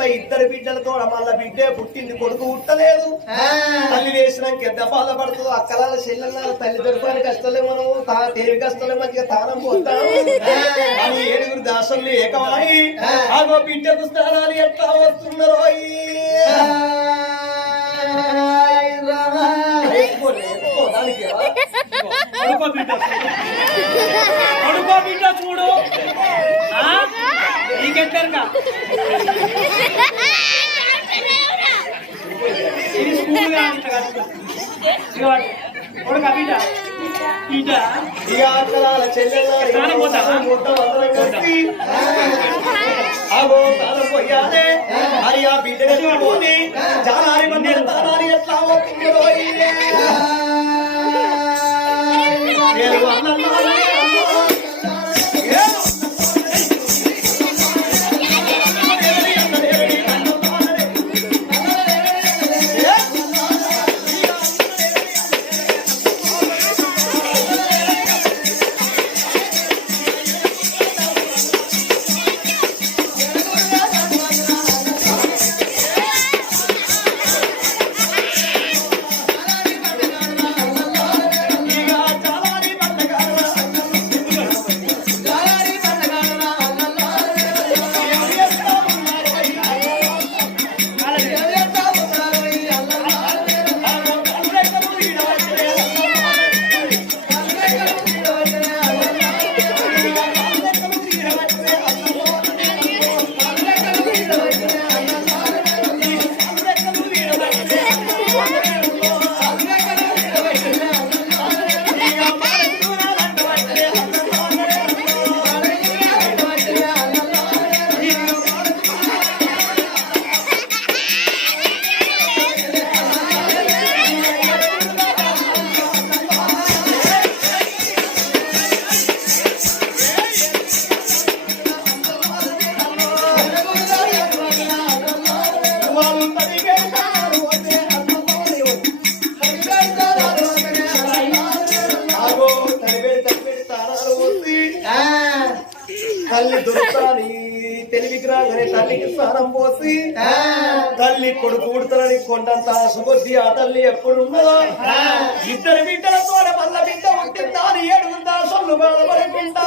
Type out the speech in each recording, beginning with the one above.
భగవంత ఇద్దరు బిడ్డలతో మళ్ళా బిడ్డే పుట్టింది కొడుకు పుట్టలేదు. తల్లి వేసినాక ఎంత బాధపడుతుందో అక్కల చెల్లెల తల్లి దొరకని కష్టాలే మనం తా- తెలివి కష్టాలే మంచిగా తానం పోతాం అని ఏడుగురు దాసులు ఏకమై ఆగో బిడ్డకు స్నానాలు ఎట్లా వస్తున్నారో దానికి బిడ్డ చూడు. ఆ? ఇది స్కూల్గా అంట కాదు. ఇదిగో, కొడుకా బిడ్డ బిడ్డ ఇక అక్కలాల చెల్లెల స్నానం ఆగో తాళం పోయాలే మరి ఆ బిడ్డని పోని జానారి మంది తానాలి ఎట్లా అవుతుందో ఇదే. ఏలు అన్నల్లాలే, కొడుకు ఉడతలని కొండంత సుబుద్ధి ఆ తల్లి ఎప్పుడున్నదో. ఇద్దరు బిడ్డలతో మల్ల బిడ్డ ఉంటుందా అని ఏడుగుందా సొల్లు బాధపడుకుంటా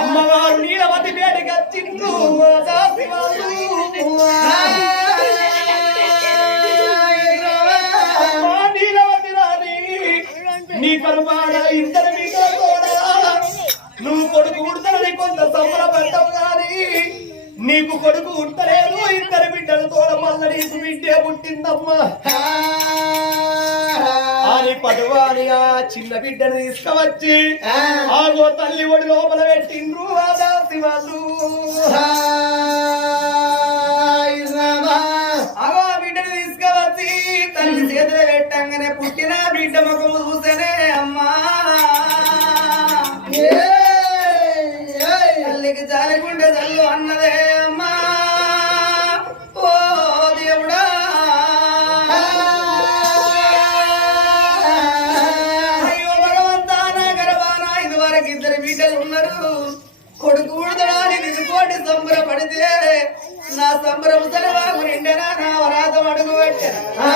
అమ్మవారు నీలవతి వేడికి వచ్చిండ్రు నీలవతి రాణి నీ కరుమాడ ఇద్దరు బిడ్డల కూడా. నువ్వు కొడుకు ఉడతలని కొంత సంబరపడ్డావు. గాని నీకు కొడుకు ఉడతలేదు ఇద్దరు బిడ్డల తోడ మల్ల నీకు బిడ్డే పుట్టిందమ్మా. అని పదవాని ఆ చిన్న బిడ్డను తీసుకువచ్చి ఆగో తల్లి ఒడి లోపల పెట్టిండ్రు ఆ దాసి వాళ్ళు. ఆగో ఆ బిడ్డను తీసుకువచ్చి తల్లి చేతిలో పెట్టంగానే పుట్టిన బిడ్డ ముఖము చూసేనే జాలిగుండె ఓ దేవుడా అయ్యో భగవంతా నా గర్భాన ఇదివరకు ఇద్దరు బిడ్డలు ఉన్నారు కొడుకు ఉడతడాని నిలుకోటి సంబరపడితే నా సంబరం సెలవాగు నిండెనా నా వరాతం అడుగు పెట్టెనా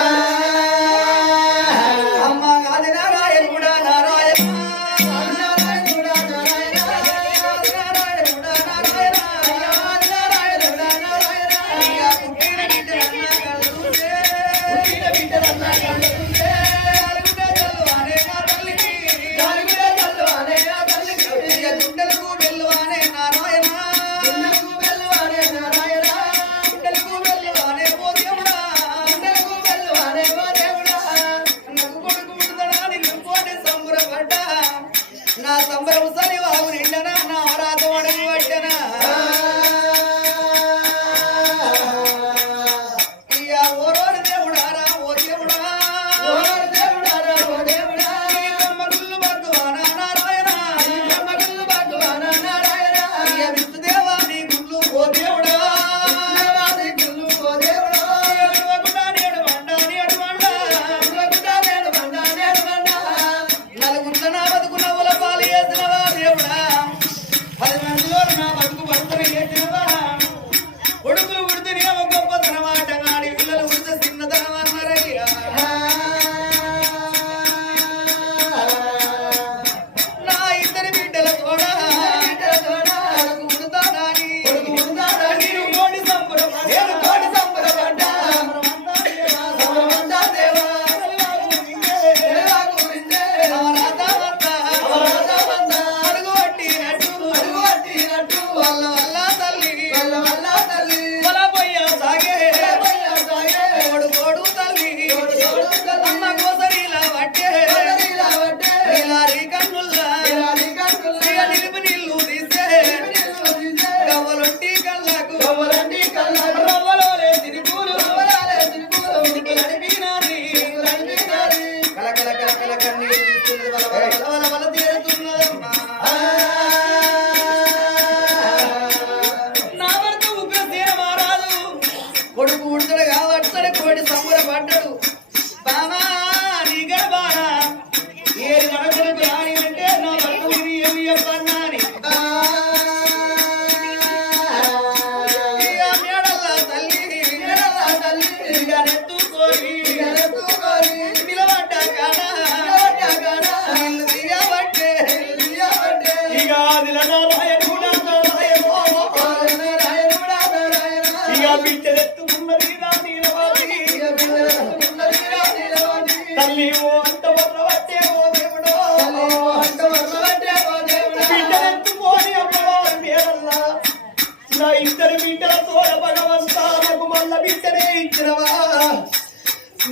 నా ఇద్దరు బిడ్డల తోడ భగవంతా నాకు మల్ల బిడ్డనే ఇచ్చినవా?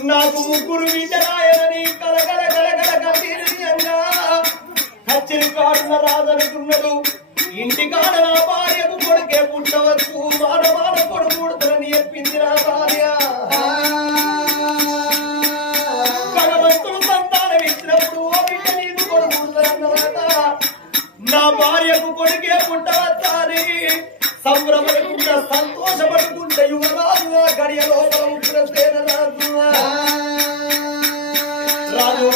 నాకు ముగ్గురు బిడ్డరాయనని కలగల కలగల కన్నీరుగా హచ్చరి కాడున రాదనుకున్నాడు ఇంటి కాడ నా భార్యకు కొడుకే పుట్టవచ్చు. మాన కొడుకు పుడతానని చెప్పింది నా భార్య. భగవంతుడు సంతానం ఇచ్చినప్పుడు ఓ బిడ్డ నీకు కొడుకు పుడతానన్నమాట నా భార్యకు కొడుకే పుట్టవచ్చా అని? సంభ్రమడుకుంటా సంతోషపడుకుంటే యువరాజు ఆ గడియ లోపల రాజు రాజు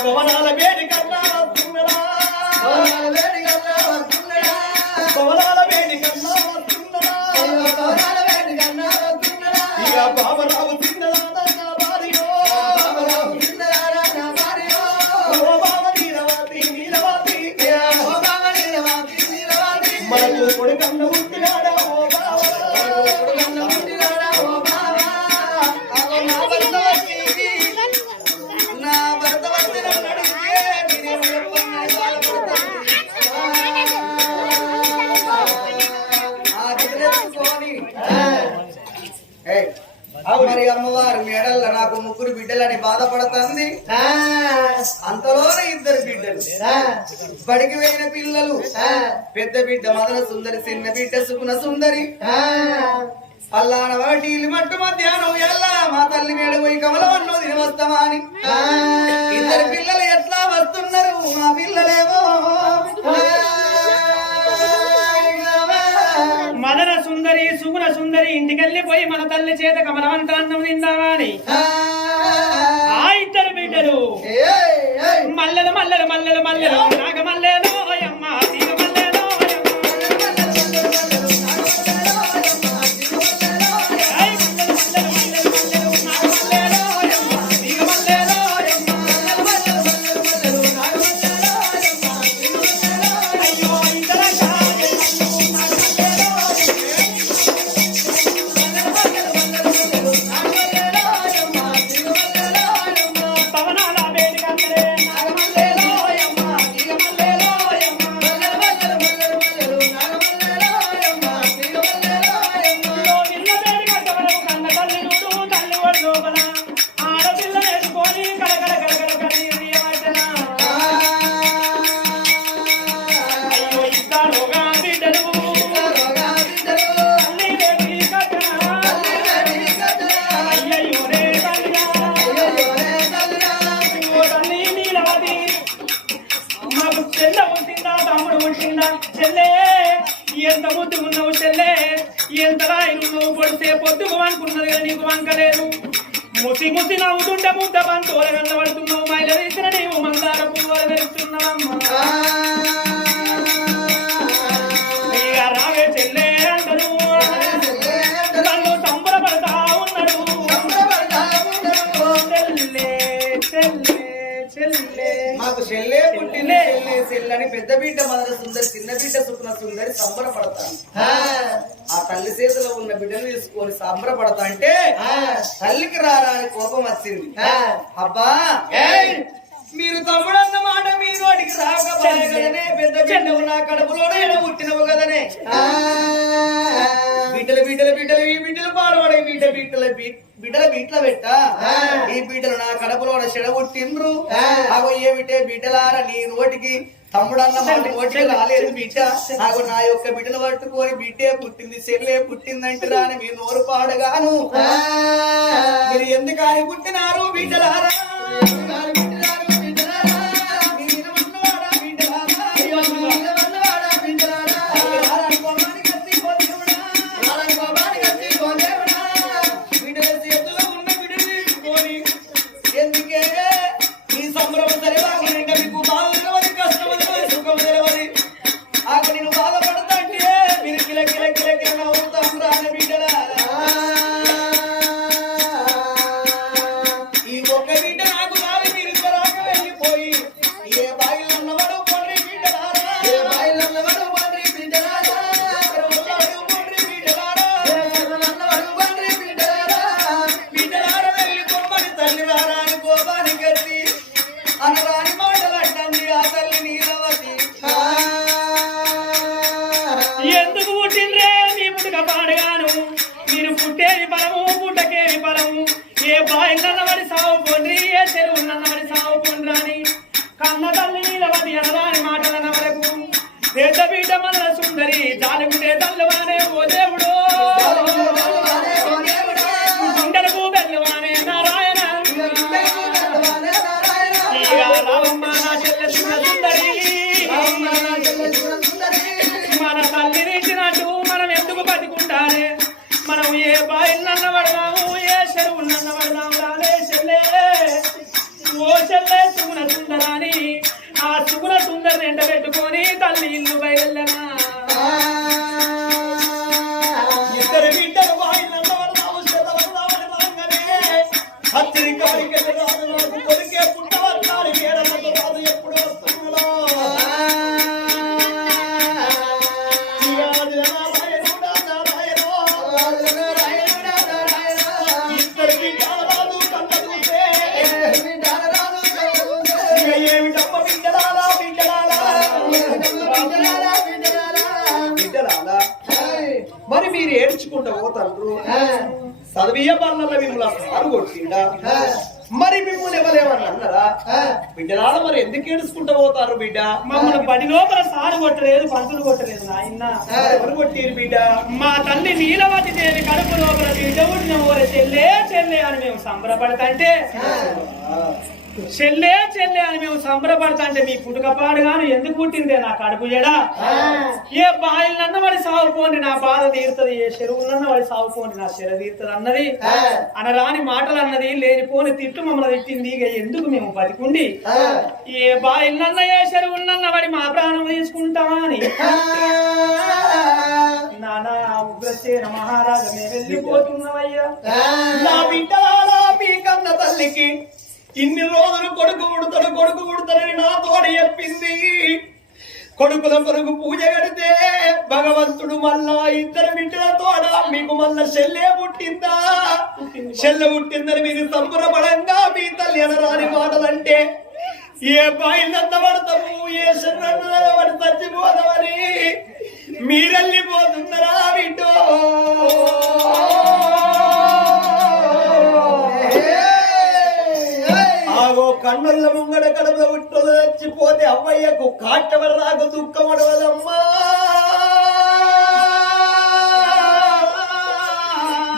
మరి అమ్మవారి మేడల్ల నాకు ముగ్గురు బిడ్డలని బాధపడుతుంది. అంతలోనే ఇద్దరు బిడ్డలు. బడికి పోయిన పిల్లలు. పెద్ద బిడ్డ మదన సుందరి చిన్న బిడ్డ సుగుణ సుందరి. అల్లాన వాటిల్లు మట్టు మధ్యాహ్నం ఎల్లా మా తల్లి మేడ పోయి కమలవన్నో తిని వస్తామా అని ఇద్దరు పిల్లలు ఎట్లా వస్తున్నారు? మా పిల్లలేమో. సుందరి సుగుణ సుందరి ఇంటికెళ్ళిపోయి మన తల్లి చేత కమలవంతాన్నం తిందామా అని ఆ ఇద్దరు బిడ్డలు. మల్లెలు మల్లెలు మల్లెలు మల్లెలు. నాగ మల్లెలో అమ్మ నువ్వు పొడితే పొద్దుకు అనుకున్నది నీకు వంకలేదు. ముసి ముసి నవ్వుతుంటే ముద్ద బంతోల కనబడుతున్నావు మైల వేసిన నీవు మందార పువ్వులు వెళ్తున్నావమ్మా సెల్లని పెద్ద బిడ్డ మదన సుందరి చిన్న బిడ్డ సుకున సుందరి సంబరపడతాను. ఆ. తల్లి చేతిలో ఉన్న బిడ్డను తీసుకొని సంబరపడతా అంటే తల్లికి రారా అని కోపం వచ్చింది. అబ్బా మీరు తమ్ముడు అన్న మాట మీ నోటికి రాకపోయే పెద్ద బిడ్డవు నా కడుపులోనే పుట్టినవు కదనే. బిడ్డలు బిడ్డలు బిడ్డలు ఈ బిడ్డలు పాడవాడు బిడ్డ బిడ్డల బి- బిడ్డల బిడ్డల పెట్ట? ఈ బిడ్డలు నా కడుపులో చెడ పుట్టిండ్రు అగో ఏమిటే బిడ్డలార నీ నోటికి? తమ్ముడు అన్న మాట నోటికి రాలేదు బిడ్డ. అగో నా యొక్క బిడ్డను పట్టుకొని బిడ్డే పుట్టింది చెల్లె పుట్టిందంటారా అని మీ నోరు పాడగాను. మీరు ఎందుకని పుట్టినారు బిడ్డలారా? మరి మీరు ఏడ్చుకుంటా పోతారు. చదివియ పనుల మిమ్మల్ని సారు కొట్టిండా? మరి మిమ్మల్ని ఎవరేమన్నా అన్నారా? బిడ్డలాల మరి ఎందుకు ఏడుచుకుంటా పోతారు బిడ్డ? మమ్మల్ని బడి లోపల సారు కొట్టలేదు పంతులు కొట్టలేదు నాయన. ఎవరు కొట్టిరు బిడ్డ? మా తల్లి నీలవతి దేవి కడుపు లోపల బిడ్డ ఊరే చెల్లే చెల్లే అని మేము సంబరపడతంటే. చెల్లే చెల్లే అని మేము సంబరపడతంటే మీ పుట్టుక పాడుగాను ఎందుకు పుట్టిందే? నా కడుపు ఎడా? ఏ బాయిలన్న వాడి సాగుపోండి నా బాధ తీరుతుంది. ఏ చెరువులన్న వాడి సాగుపోండి నా చెర తీరుతుంది అన్నది. అనరాని మాటలు అన్నది లేనిపోని తిట్టు మమ్మల్ని తిట్టింది. ఇక ఎందుకు మేము బతికుండి? ఏ బాయిలన్న ఏ చెరువులన్న వాడి మా ప్రాణం తీసుకుంటామా అని. నానా ఉగ్రసేన మహారాజు మేము వెళ్ళిపోతున్నామయ్యా. నా కన్న తల్లికి ఇన్ని రోజులు కొడుకు ఉడతాడు కొడుకు ఉడతాడని నా తోడ చెప్పింది. కొడుకుల కొడుకు పూజ కడితే భగవంతుడు మళ్ళా ఇద్దరు బిడ్డల తోడ మీకు మళ్ళా చెల్లె పుట్టిందా? చెల్లె పుట్టిందని మీరు సంబరపడంగా మీ తల్లి అనరాని మాటలంటే ఏ బాయినంత పడతాము ఏ శరీరం పడి చచ్చిపోదామని మీరెళ్ళిపోతున్నారా? కన్నుల ముంగడ కడప ఉట్టులు చచ్చిపోతే అవ్వయ్యకు కాటవడ రాక దుఃఖమడవదమ్మా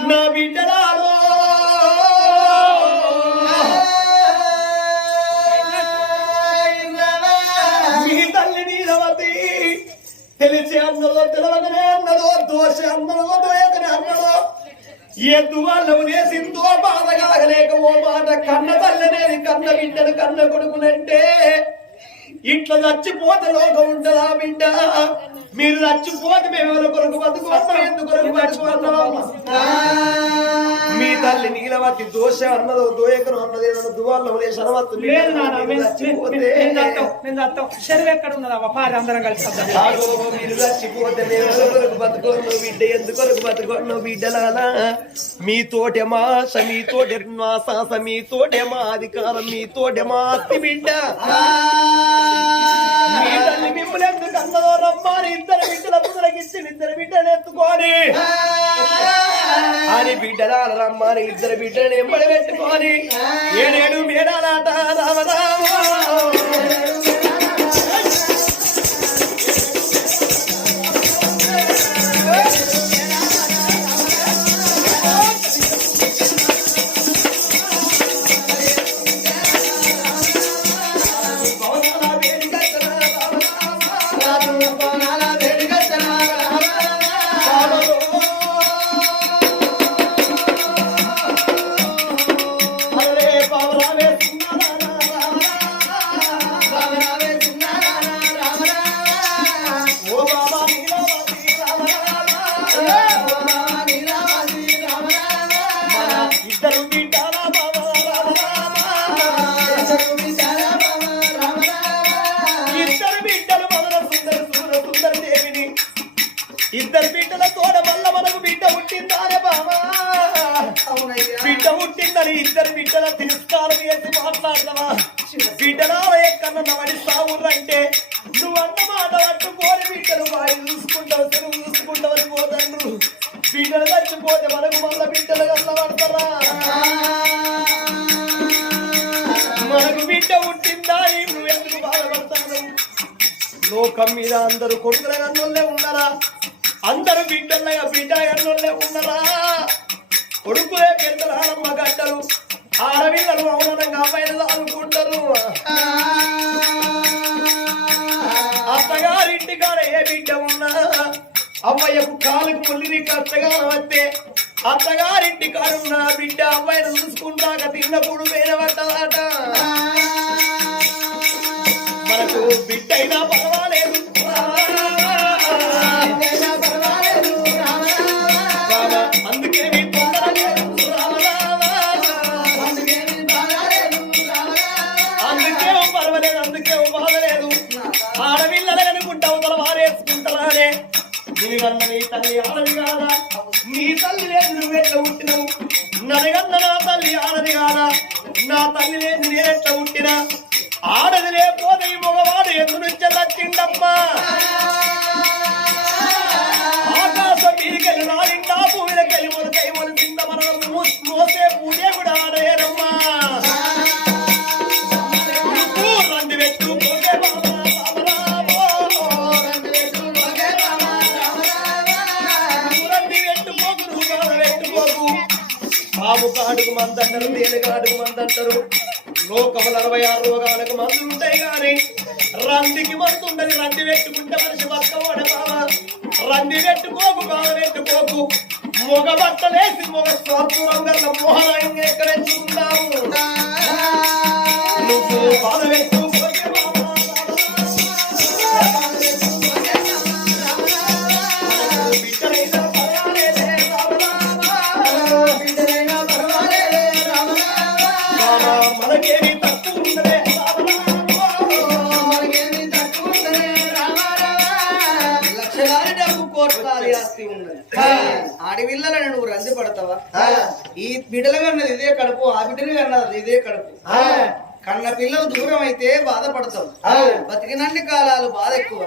నా బిడ్డలాలో మీ తల్లి నీలవతి తెలిసి అన్నదో తెలవకనే అన్నదో దోష అన్నదో ఎద్దు వాళ్ళము బాధ కాగలేక ఓ మాట కన్న తల్లనేది కన్న బిడ్డను కన్న కొడుకునంటే ఇట్లా చచ్చిపోతే లోకం ఉంటుందా బిడ్డ? మీరు చచ్చిపోతే మేము ఎవరి కొరకు బతుకున్నాం ఎందుకు కొరకు బతుకున్నాం మీ తల్లి నీలవతి దోష అన్నదో దోయకరం అన్నది దువాల్లో మీరు చచ్చిపోతే మేము- ఎవరి కొరకు బతుకున్నాం? బిడ్డ ఎందుకు కొరకు బతుకున్నాం బిడ్డలాలా మీ తోటే మా ఆశ మీ తోటే మా సాస మీ తోటే మా అధికారం మీ తోటే మా బిడ్డ. తల్లి మిమ్మల్ని ఎందుకు అన్నదో రమ్మని ఇద్దరు బిడ్డల ముందరకిచ్చి ఇద్దరు బిడ్డలు ఎత్తుకొని. అని బిడ్డల రమ్మని ఇద్దరు బిడ్డలు ఎంబడి పెట్టుకొని. ఏడేడు మేడాలాట రామరామ. ఇద్దరు బిడ్డల తోడ వల్ల మనకు బిడ్డ పుట్టిందారే బాబా బిడ్డ పుట్టిందని ఇద్దరు బిడ్డల తిరస్కారం చేసి మాట్లాడదామా? బిడ్డలా ఎక్కడన్న వాడి సావుర్రంటే నువ్వు అన్న మాట పట్టు బిడ్డలు వాడి చూసుకుంటావు చెరువు పోతే మనకు మళ్ళీ బిడ్డలు కళ్ళ మనకు బిడ్డ పుట్టిందా? నువ్వు ఎందుకు బాధపడతావు లోకం మీద అందరూ కొడుకుల గన్నోళ్ళే ఉన్నారా? అందరూ బిడ్డలగా బిడ్డ గన్నోళ్ళే ఉన్నారా? కొడుకులే పెద్దలు అమ్మ గడ్డలు ఆడపిల్లలు అవునగా అమ్మాయిలు అనుకుంటారు అమ్మయ్యకు కాలుకు ముల్లిని కష్టగానం వస్తే అత్తగారింటి కాడున్న బిడ్డ అమ్మాయిని చూసుకుంటాక తిన్నప్పుడు వేరే పట్టదాట మనకు బిడ్డ అయినా పర్వాలేదు. రామ, అందుకే మీ పర్వాలేదు అందుకే బాధ లేదు ఆడపిల్లలు అనుకుంటావు తల వారేసుకుంటారానే నీకన్న నీ తల్లి ఆడది కాదా? నీ తల్లి లేదు నువ్వెట్లా పుట్టినవు? ననగన్న నా తల్లి ఆడది కాదా? నా తల్లి లేదు నేనెట్లా పుట్టినా? ఆడది లేకపోతే ఈ మగవాడు ఎందు నుంచి లచ్చిండమ్మా ఆకాశం మీదికెళ్ళి నారిండా భూమిలోకెళ్ళి మొలకై మొలిసింద మనం కాడుకు మందంటారు తేనె కాడుకు మందంటారు. లోకములు అరవై ఆరు రోగాలకు మందులు ఉంటాయి కానీ రందికి మందు ఉండదు రంది పెట్టుకుంటే మనిషి బతకవాడ బాబా రంది పెట్టుకోకు బాధ పెట్టుకోకు. మొగ బట్టలేసి మొగ స్వార్థంగా మోహన ఎక్కడ నువ్వు బాధ పెట్టుకోకే ఈ బిడ్డలు కన్నది ఇదే కడుపు ఆ బిడ్డలు కన్నది ఇదే కడుపు. కన్న పిల్లలు దూరం అయితే బాధపడతావు బతికినన్ని కాలాలు బాధ ఎక్కువ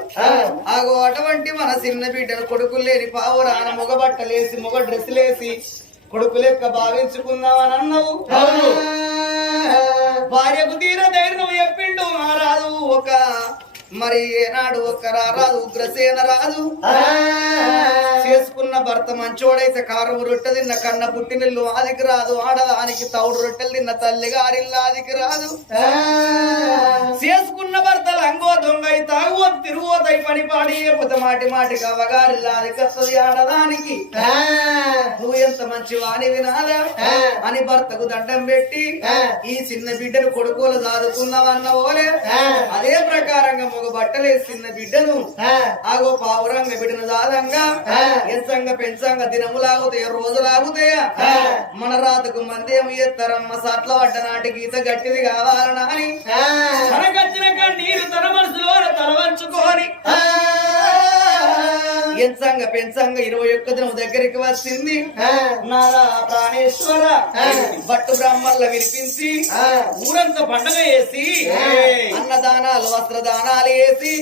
ఆగో అటువంటి మన చిన్న బిడ్డలు కొడుకులు లేని పావురాన మొగ బట్టలేసి మొగ డ్రెస్సులేసి కొడుకు లెక్క భావించుకుందామని అన్నావు. భార్యకు తీర ధైర్యం చెప్పిండు రాదు ఒక మరి ఏనాడు ఒక రాదు ఉగ్రసేన రాదు. చేసుకున్న భర్త మంచోడైతే కారం రొట్టె తిన్న కన్న పుట్టినిల్లు ఆదికి రాదు. ఆడదానికి తౌడు రొట్టెలు తిన్న తల్లి గారిల్లు ఆదికి రాదు. చేసుకున్న భర్త లంగో దొంగ తాగు తిరుగు తిరుగుతాయి పని పాడి పుత మాటి మాటి కవ్వగారిల్లాది కత్తది ఆడదానికి. నువ్వు ఎంత మంచి వాణి వినాదా అని భర్తకు దండం పెట్టి ఈ చిన్న బిడ్డను కొడుకోలు దాదుకున్నావన్న ఓలే. అదే ప్రకారంగా మగ బట్టలే చిన్న బిడ్డను. ఆగో పావురంగ బిడ్డను దాదంగా. ఎంచంగా పెంచంగా దినములాగుతాయో రోజులాగుతాయా. మన రాతకు మందేం ఎత్తరమ్మ సట్ల పడ్డ నాటి గీత గట్టిది కావాలనా అని. తనకచ్చిన కన్నీరు తన మనసులో తలవంచుకొని. ఎంచంగా పెంచంగా ఇరవై ఒక్క దినం దగ్గరికి వచ్చింది? నారా ప్రాణేశ్వర. భట్టు బ్రాహ్మణుల వినిపించి ఊరంతా పండగ చేసి అన్నదానాలు వస్త్రదానాలు వేసి